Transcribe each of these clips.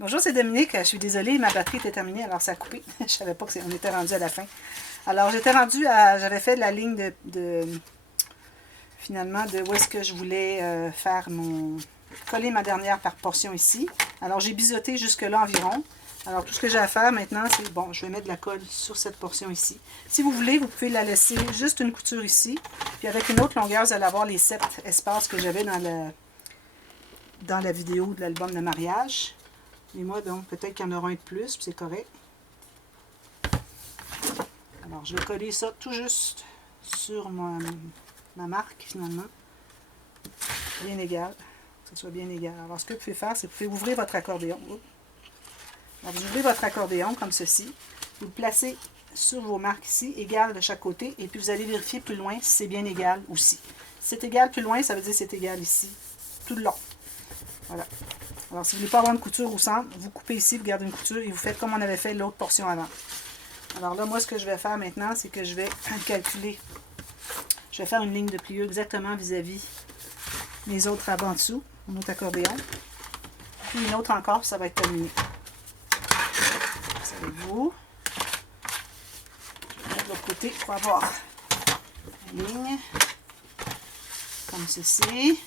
Bonjour, c'est Dominique. Je suis désolée, ma batterie était terminée, alors ça a coupé. Je ne savais pas qu'on était rendu à la fin. Alors, j'étais rendue à... J'avais fait la ligne finalement, de où est-ce que je voulais faire mon... coller ma dernière par portion ici. Alors, j'ai biseauté jusque-là environ. Alors, tout ce que j'ai à faire maintenant, c'est... Bon, je vais mettre de la colle sur cette portion ici. Si vous voulez, vous pouvez la laisser juste une couture ici. Puis avec une autre longueur, vous allez avoir les 7 espaces que j'avais dans la vidéo de l'album de mariage. Et moi, donc, peut-être qu'il y en aura un de plus, puis c'est correct. Alors, je vais coller ça tout juste sur ma marque, finalement. Bien égal. Que ce soit bien égal. Alors, ce que vous pouvez faire, c'est que vous pouvez ouvrir votre accordéon. Alors, vous ouvrez votre accordéon comme ceci. Vous le placez sur vos marques ici, égal de chaque côté, et puis vous allez vérifier plus loin si c'est bien égal aussi. Si c'est égal plus loin, ça veut dire que c'est égal ici, tout le long. Voilà. Alors, si vous ne voulez pas avoir une couture au centre, vous coupez ici, vous gardez une couture et vous faites comme on avait fait l'autre portion avant. Alors là, moi, ce que je vais faire maintenant, c'est que je vais calculer. Je vais faire une ligne de pliure exactement vis-à-vis mes autres rabats en dessous, mon autre accordéon. Puis une autre encore, puis ça va être terminé. Savez-vous? Je vais mettre de l'autre côté pour avoir une ligne comme ceci,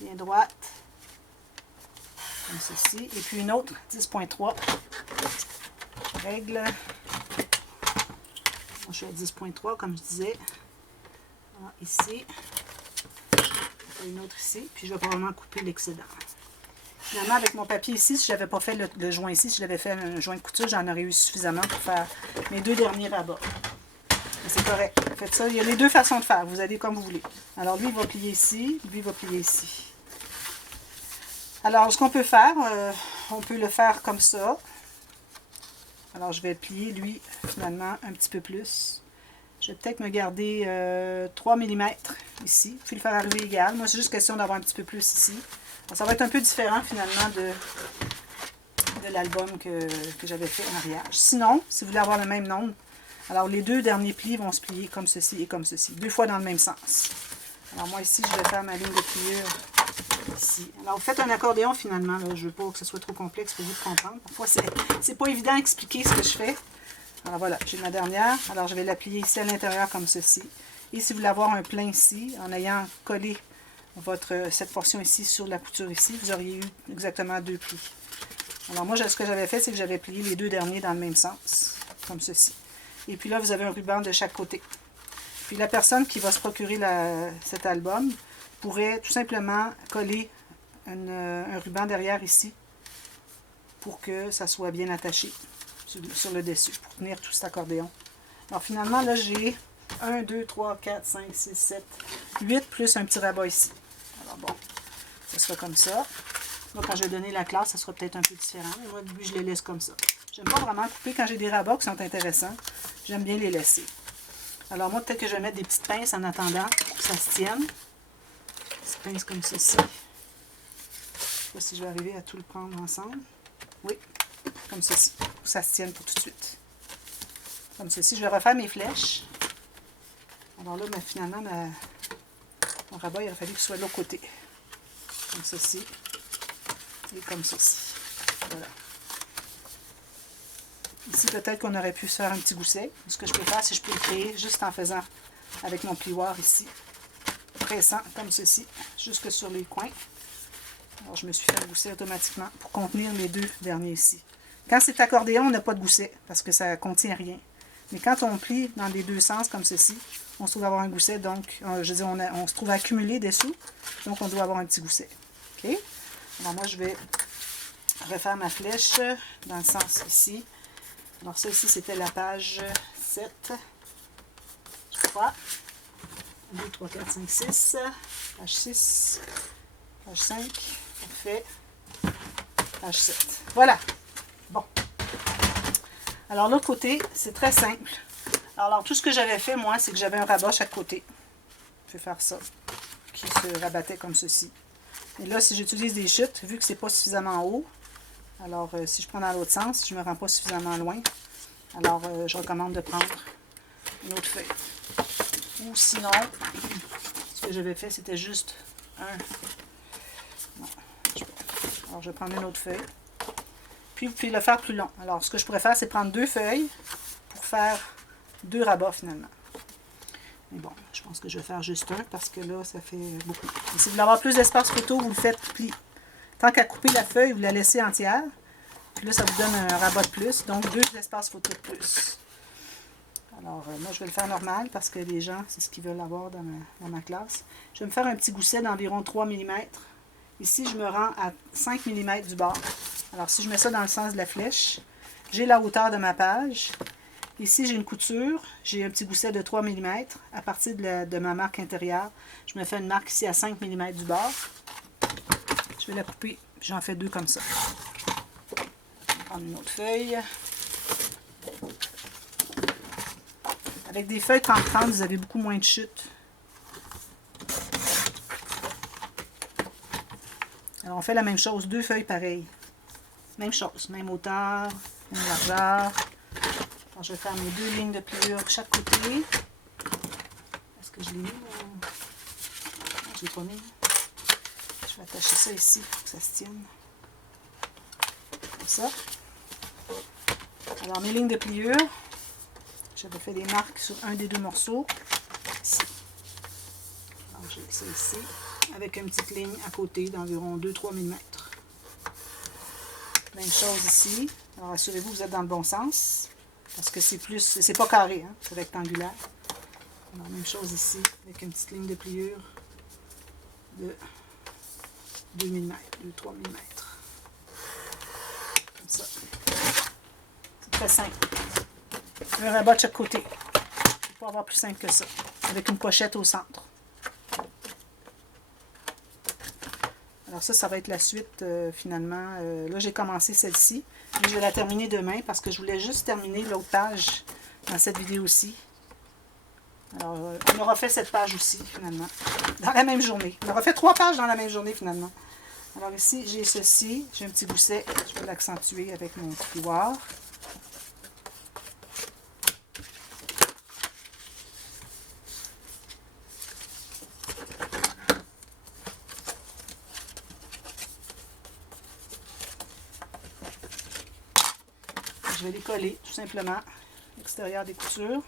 bien droite. Comme ceci. Et puis une autre, 10.3. Règle. Moi, je suis à 10.3, comme je disais. Alors, ici. Une autre ici. Puis je vais probablement couper l'excédent. Finalement, avec mon papier ici, si je n'avais pas fait le joint ici, si je l'avais fait un joint de couture, j'en aurais eu suffisamment pour faire mes deux derniers rabats. C'est correct. Faites ça. Il y a les deux façons de faire. Vous allez comme vous voulez. Alors, lui, il va plier ici. Lui, il va plier ici. Alors, ce qu'on peut faire, on peut le faire comme ça. Alors, je vais plier, lui, finalement, un petit peu plus. Je vais peut-être me garder 3 mm ici. Vous pouvez le faire arriver égal. Moi, c'est juste question d'avoir un petit peu plus ici. Alors, ça va être un peu différent, finalement, de l'album que j'avais fait en mariage. Sinon, si vous voulez avoir le même nombre, alors les deux derniers plis vont se plier comme ceci et comme ceci. Deux fois dans le même sens. Alors, moi, ici, je vais faire ma ligne de pliure. Ici. Alors, vous faites un accordéon finalement. Là. Je ne veux pas que ce soit trop complexe pour vous de comprendre. Parfois, c'est pas évident d'expliquer ce que je fais. Alors voilà, j'ai ma dernière. Alors, je vais la plier ici à l'intérieur comme ceci. Et si vous voulez avoir un plein ici, en ayant collé cette portion ici sur la couture ici, vous auriez eu exactement deux plis. Alors, moi, ce que j'avais fait, c'est que j'avais plié les deux derniers dans le même sens, comme ceci. Et puis là, vous avez un ruban de chaque côté. Puis la personne qui va se procurer cet album pourrait tout simplement coller un ruban derrière ici pour que ça soit bien attaché sur le dessus, pour tenir tout cet accordéon. Alors finalement, là, j'ai 1, 2, 3, 4, 5, 6, 7, 8 plus un petit rabat ici. Alors bon, ça sera comme ça. Là, quand je vais donner la classe, ça sera peut-être un peu différent. Mais moi, au début, je les laisse comme ça. J'aime pas vraiment couper quand j'ai des rabats qui sont intéressants. J'aime bien les laisser. Alors moi, peut-être que je vais mettre des petites pinces en attendant pour que ça se tienne. Des petites pinces comme ceci. Je ne sais pas si je vais arriver à tout le prendre ensemble. Oui, comme ceci. Pour que ça se tienne pour tout de suite. Comme ceci. Je vais refaire mes flèches. Alors là, finalement, mon rabat, il aurait fallu qu'il soit de l'autre côté. Comme ceci. Et comme ceci. Voilà. Ici, peut-être qu'on aurait pu se faire un petit gousset. Ce que je peux faire, c'est que je peux le créer juste en faisant avec mon plioir ici. Pressant comme ceci, jusque sur les coins. Alors, je me suis fait un gousset automatiquement pour contenir les deux derniers ici. Quand c'est accordéon, on n'a pas de gousset parce que ça ne contient rien. Mais quand on plie dans les deux sens comme ceci, on se trouve avoir un gousset. Donc, je veux dire, on se trouve accumuler dessous. Donc, on doit avoir un petit gousset. OK? Alors, moi, je vais refaire ma flèche dans le sens ici. Alors, ça ici, c'était la page 7. Je crois. 1, 2, 3, 4, 5, 6. Page 6. Page 5. Parfait. Page 7. Voilà. Bon. Alors, l'autre côté, c'est très simple. Alors, tout ce que j'avais fait, moi, c'est que j'avais un rabat à chaque côté. Je vais faire ça. Qui se rabattait comme ceci. Et là, si j'utilise des chutes, vu que c'est pas suffisamment haut, alors si je prends dans l'autre sens, je ne me rends pas suffisamment loin. Alors, je recommande de prendre une autre feuille. Ou sinon, ce que j'avais fait, c'était juste un... Non, alors, je vais prendre une autre feuille. Puis vous pouvez le faire plus long. Alors, ce que je pourrais faire, c'est prendre 2 feuilles pour faire 2 rabats finalement. Mais bon, je pense que je vais faire juste un parce que là, ça fait beaucoup. Et si vous voulez avoir plus d'espace photo, vous le faites plier. Tant qu'à couper la feuille, vous la laissez entière. Puis là, ça vous donne un rabat de plus, donc 2 espaces photo de plus. Alors, moi, je vais le faire normal parce que les gens, c'est ce qu'ils veulent avoir dans ma classe. Je vais me faire un petit gousset d'environ 3 mm. Ici, je me rends à 5 mm du bord. Alors, si je mets ça dans le sens de la flèche, j'ai la hauteur de ma page. Ici, j'ai une couture. J'ai un petit gousset de 3 mm. À partir de ma marque intérieure, je me fais une marque ici à 5 mm du bord. Je vais la couper. J'en fais 2 comme ça. Je vais prendre une autre feuille. Avec des feuilles 30-30, vous avez beaucoup moins de chutes. Alors, on fait la même chose, 2 feuilles pareilles. Même chose, même hauteur, même largeur. Alors, je vais faire mes 2 lignes de pliure de chaque côté. Est-ce que je l'ai mis? Non, je ne l'ai pas mis. Je vais attacher ça ici pour que ça se tienne. Comme ça. Alors, mes lignes de pliure, j'avais fait des marques sur un des 2 morceaux. Ici. Alors, j'ai ça ici, avec une petite ligne à côté d'environ 2-3 mm. Même chose ici. Alors, assurez-vous que vous êtes dans le bon sens, parce que c'est pas carré, hein, c'est rectangulaire. Alors, même chose ici, avec une petite ligne de pliure de 2 mm, 2-3 mm. Comme ça. C'est très simple. Un rabat de chaque côté. Il ne faut pas avoir plus simple que ça. Avec une pochette au centre. Alors ça va être la suite finalement. Là, j'ai commencé celle-ci. Je vais la terminer demain parce que je voulais juste terminer l'autre page dans cette vidéo-ci. Alors, on aura fait cette page aussi, finalement. Dans la même journée. On aura fait 3 pages dans la même journée, finalement. Alors ici, j'ai ceci. J'ai un petit gousset. Je vais l'accentuer avec mon plioir. Je vais les coller, tout simplement, à l'extérieur des coutures.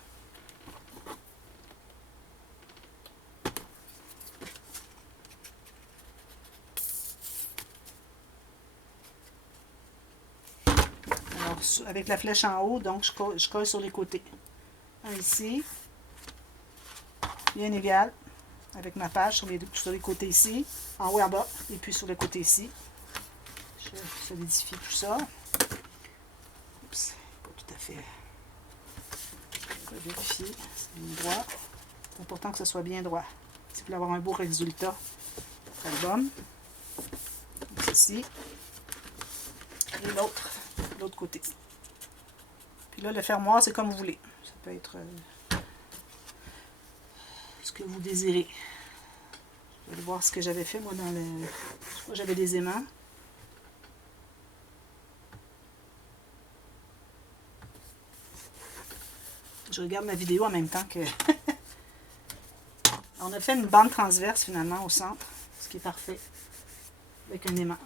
Alors, avec la flèche en haut, donc je colle sur les côtés. Un ici, bien égal, avec ma page sur les côtés ici, en haut et en bas, et puis sur les côtés ici. Je solidifie tout ça. Oups, pas tout à fait. Je vais vérifier, c'est bien droit. C'est important que ce soit bien droit. Si vous voulez avoir un beau résultat pour l'album. Ici. Et l'autre côté. Puis là, le fermoir, c'est comme vous voulez. Ça peut être ce que vous désirez. Je vais aller voir ce que j'avais fait, moi, dans le... Je crois que j'avais des aimants. Je regarde ma vidéo en même temps que... On a fait une bande transverse, finalement, au centre, ce qui est parfait, avec un aimant.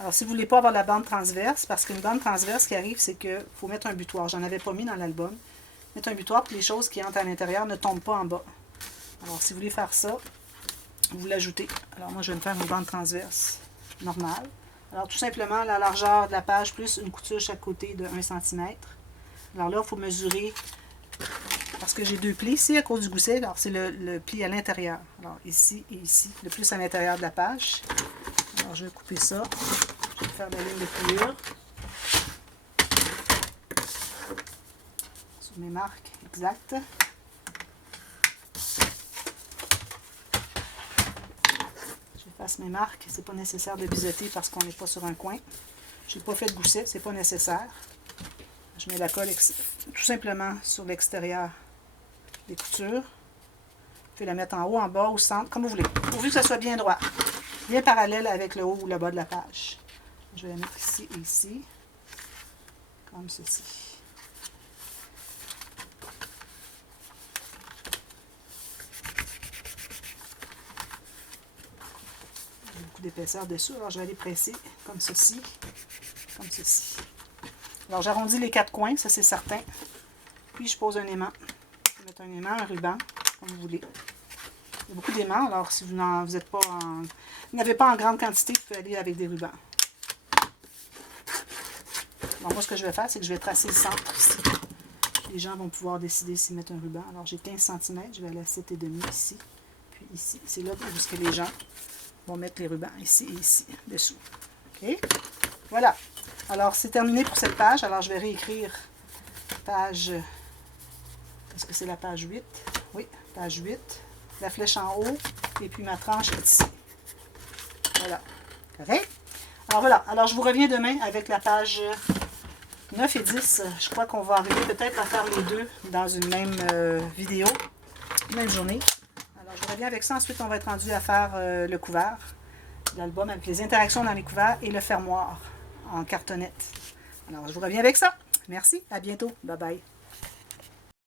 Alors, si vous ne voulez pas avoir la bande transverse, parce qu'une bande transverse, ce qui arrive, c'est qu'il faut mettre un butoir. J'en avais pas mis dans l'album. Mettre un butoir pour que les choses qui entrent à l'intérieur ne tombent pas en bas. Alors, si vous voulez faire ça, vous l'ajoutez. Alors, moi, je vais me faire une bande transverse normale. Alors, tout simplement, la largeur de la page plus une couture chaque côté de 1 cm. Alors là, il faut mesurer, parce que j'ai 2 plis ici à cause du gousset. Alors, c'est le pli à l'intérieur. Alors, ici et ici, le plus à l'intérieur de la page. Alors, je vais couper ça. Je vais faire la ligne de pliure. Sur mes marques exactes. J'efface mes marques. C'est pas nécessaire de biseauter parce qu'on n'est pas sur un coin. Je n'ai pas fait de gousset, c'est pas nécessaire. Je mets la colle tout simplement sur l'extérieur des coutures. Vous pouvez la mettre en haut, en bas, au centre, comme vous voulez. Pourvu que ça soit bien droit. Bien parallèle avec le haut ou le bas de la page. Je vais la mettre ici et ici. Comme ceci. J'ai beaucoup d'épaisseur dessous, alors je vais aller presser comme ceci. comme ceci. Alors, j'arrondis les 4 coins, ça c'est certain. Puis, je pose un aimant. Je vais mettre un aimant, un ruban, comme vous voulez. Il y a beaucoup d'aimants, alors si vous n'avez pas en grande quantité, vous pouvez aller avec des rubans. Bon, moi, ce que je vais faire, c'est que je vais tracer le centre ici. Les gens vont pouvoir décider s'ils mettent un ruban. Alors, j'ai 15 cm, je vais aller à 7,5 ici, puis ici. C'est là où les gens vont mettre les rubans, ici et ici, dessous. OK? Voilà. Alors, c'est terminé pour cette page. Alors, je vais réécrire page... Est-ce que c'est la page 8? Oui, page 8. La flèche en haut, et puis ma tranche est ici. Voilà. Correct? Alors, voilà. Alors, je vous reviens demain avec la page 9 et 10. Je crois qu'on va arriver peut-être à faire les deux dans une même vidéo, même journée. Alors, je reviens avec ça. Ensuite, on va être rendu à faire le couvert, l'album avec les interactions dans les couverts et le fermoir en cartonnette. Alors, je vous reviens avec ça. Merci. À bientôt. Bye bye.